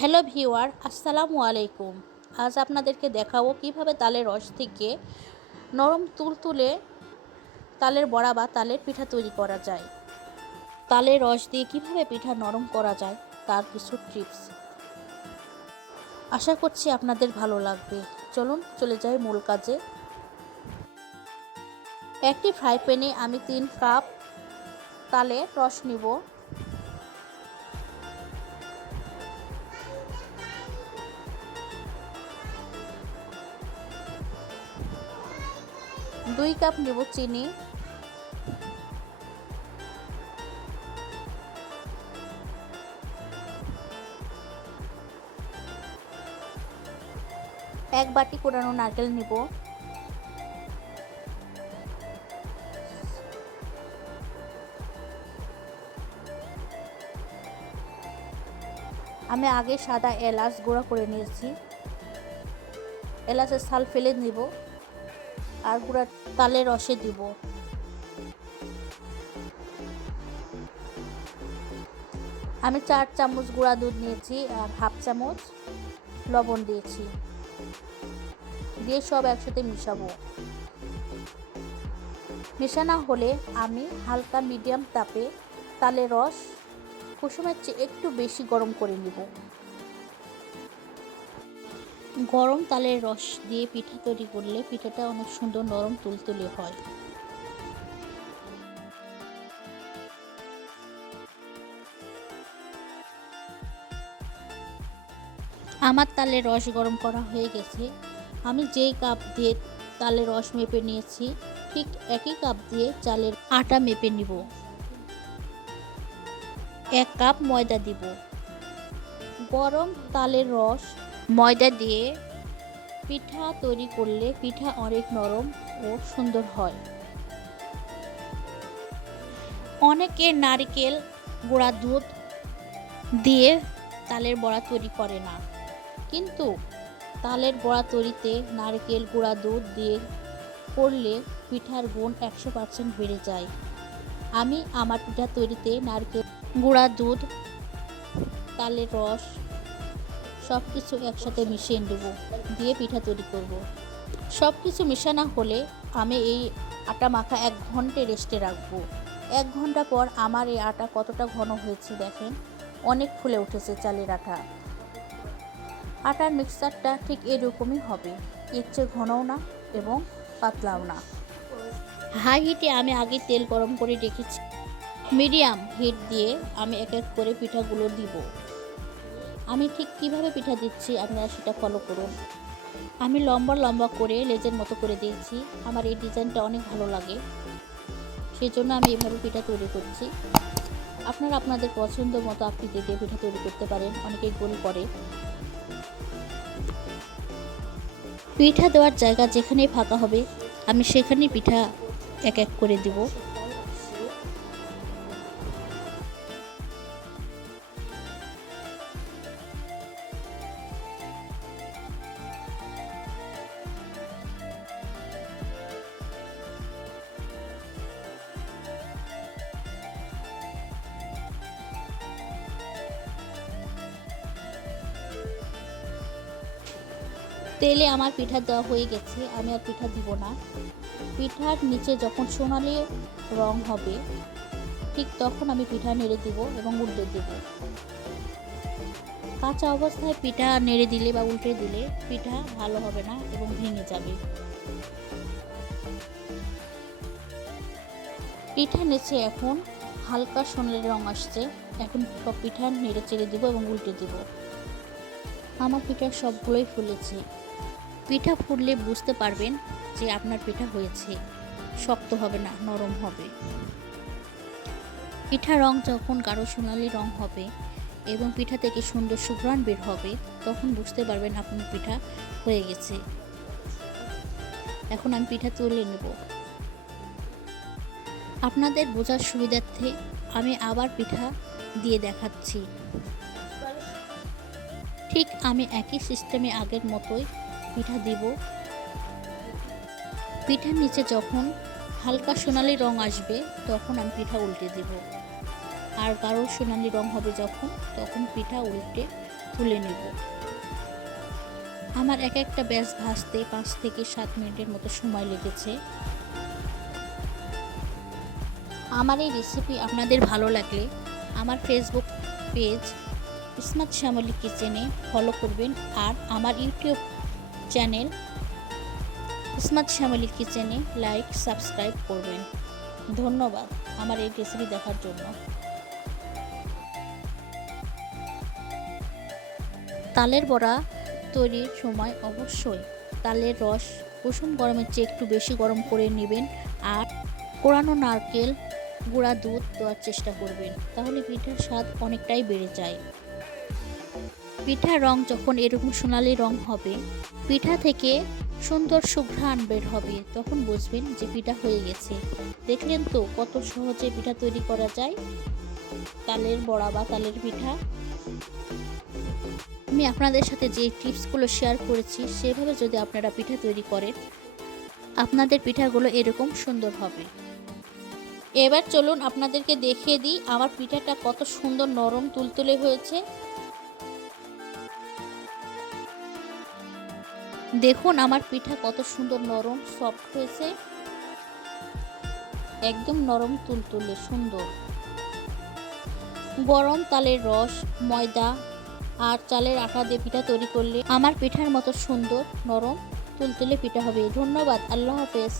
Hello viewer, আসসালামু আলাইকুম। আজ আপনাদেরকে দেখাবো কিভাবে তালের রস থেকে নরম তুলতুলে তালের বড়া বা তালের পিঠা তৈরি করা যায়। তালের রস দিয়ে কিভাবে পিঠা নরম করা যায় তার কিছু টিপস। আশা করছি আপনাদের ভালো লাগবে। চলুন চলে যাই মূল কাজে। একটি ফ্রাই প্যানে আমি 3 কাপ তালের রস নিব। 2 কাপ নেব চিনি, 1 বাটি কোরানো নারকেল নিব, আমি আগে সাদা এলাচ গুঁড়া করে নিয়েছি। এলাচের ছাল ফেলে নিব আর গুঁড়া তালের রসে দিব। আমি 4 চামচ গুঁড়া দুধ নিয়েছি আর হাফ চামচ লবণ দিয়েছি, দিয়ে সব একসাথে মিশাবো। মেশানো হলে আমি হালকা মিডিয়াম তাপে তালের রস কুসুমের চেয়ে একটু বেশি গরম করে নিব। গরম তালের রস দিয়ে পিঠা তৈরি করলে পিঠাটা অনেক সুন্দর নরম তুলতুলে হয়। আমার তালের রস গরম করা হয়ে গেছে। আমি যেই কাপ দিয়ে তালের রস মেপে নিয়েছি ঠিক একই কাপ দিয়ে চালের আটা মেপে নিব। 1 কাপ ময়দা দিব। গরম তালের রস ময়দা দিয়ে পিঠা তৈরি করলে পিঠা অনেক নরম ও সুন্দর হয়। অনেকে নারকেল গুঁড়া দুধ দিয়ে তালের বড়া তৈরি করে না, কিন্তু তালের বড়া তৈরিতে নারকেল গুঁড়া দুধ দিয়ে করলে পিঠার গুণ 100% বেড়ে যায়। আমি আমার পিঠা তৈরিতে নারকেল গুঁড়া দুধ, তালের রস সব কিছু একসাথে মিশিয়ে নেব, দিয়ে পিঠা তৈরি করব। সব কিছু মেশানো হলে আমি এই আটা মাখা 1 ঘন্টা রেস্টে রাখবো। 1 ঘন্টা পর আমার এই আটা কতটা ঘন হয়েছে দেখেন, অনেক ফুলে উঠেছে চালের আটা। আটার মিক্সচারটা ঠিক এরকমই হবে, এর চেয়ে ঘনও না এবং পাতলাও না। হাই হিটে আমি আগে তেল গরম করে রেখেছি, মিডিয়াম হিট দিয়ে আমি এক এক করে পিঠাগুলো দিব। আমি ঠিক কিভাবে পিঠা দিচ্ছি আপনারা সেটা ফলো করুন। আমি লম্বা লম্বা করে লেজের মতো করে দিয়েছি, আমার এই ডিজাইনটা অনেক ভালো লাগে, সেই জন্য আমি এভাবে পিঠা তৈরি করছি। আপনারা আপনাদের পছন্দ মতো আকৃতি দিয়ে পিঠা তৈরি করতে পারেন, অনেকেই গোল করে। পিঠা দেওয়ার জায়গা যেখানেই ফাঁকা হবে আমি সেখানেই পিঠা এক এক করে দিব। তেলে আমার পিঠা দেওয়া হয়ে গেছে, আমি আর পিঠা দিব না। পিঠার নিচে যখন সোনালি রং হবে ঠিক তখন আমি পিঠা নেড়ে দিব এবং উল্টে দেব। কাঁচা অবস্থায় পিঠা নেড়ে দিলে বা উল্টে দিলে পিঠা ভালো হবে না এবং ভেঙে যাবে। পিঠা নিচে এখন হালকা সোনালি রং আসছে, এখন সব পিঠা নেড়ে চেড়ে দিব এবং উল্টে দেব। আমার পিঠা সবগুলোই ফুলেছে। পিঠা ফুললে বুঝতে পারবেন যে আপনার পিঠা হয়েছে, শক্ত হবে না, নরম হবে। পিঠা রং যখন গাঢ় সোনালি রং হবে এবং পিঠা থেকে সুন্দর সুঘ্রাণ বের হবে তখন বুঝতে পারবেন আপনার পিঠা হয়ে গেছে। এখন আমি পিঠা তুলে নেব। আপনাদের বোঝার সুবিধার্থে আমি আবার পিঠা দিয়ে দেখাচ্ছি। ঠিক আমি একই সিস্টেমে আগের মতোই পিঠা দিব। পিঠার নিচে যখন হালকা সোনালি রং আসবে তখন আমি পিঠা উল্টে দেব, আর গাঢ় সোনালি রং হবে যখন তখন পিঠা উল্টে তুলে নেব। আমার এক একটা ব্যাচ ভাজতে 5 থেকে 7 মিনিটের মতো সময় লেগেছে। আমার এই রেসিপি আপনাদের ভালো লাগলে আমার ফেসবুক পেজ স্মার্ট শ্যামলী কিচেনে ফলো করবেন, আর আমার ইউটিউব চ্যানেল স্মার্ট শ্যামলী কিচেনে লাইক সাবস্ক্রাইব করবেন। ধন্যবাদ আমার এই রেসিপি দেখার জন্য। তালের বড়া তৈরির সময় অবশ্যই তালের রস কুসুম গরমের চেয়ে একটু বেশি গরম করে নেবেন, আর কোরানো নারকেল গুঁড়া দুধ দেওয়ার চেষ্টা করবেন, তাহলে পিঠার স্বাদ অনেকটাই বেড়ে যায়। পিঠার রং যখন এরকম সোনালি রং হবে, পিঠা থেকে সুন্দর সুঘ্রাণ বের হবে, তখন বুঝবেন যে পিঠা হয়ে গেছে। দেখলেন তো কত সহজে পিঠা তৈরি করা যায়, তালের বড়া বা তালের পিঠা। আমি আপনাদের সাথে যে টিপসগুলো শেয়ার করেছি সেভাবে যদি আপনারা পিঠা তৈরি করেন, আপনাদের পিঠাগুলো এরকম সুন্দর হবে। এবার চলুন আপনাদেরকে দেখিয়ে দিই আমার পিঠাটা কত সুন্দর নরম তুলতুলে হয়েছে। দেখুন আমার পিঠা কত সুন্দর নরম সফট হয়েছে, একদম নরম তুলতুলে সুন্দর। গরম তালের রস, ময়দা আর চালের আটা দিয়ে পিঠা তৈরি করলে আমার পিঠার মতো সুন্দর নরম তুলতুলে পিঠা হবে। ধন্যবাদ, আল্লাহ হাফেজ।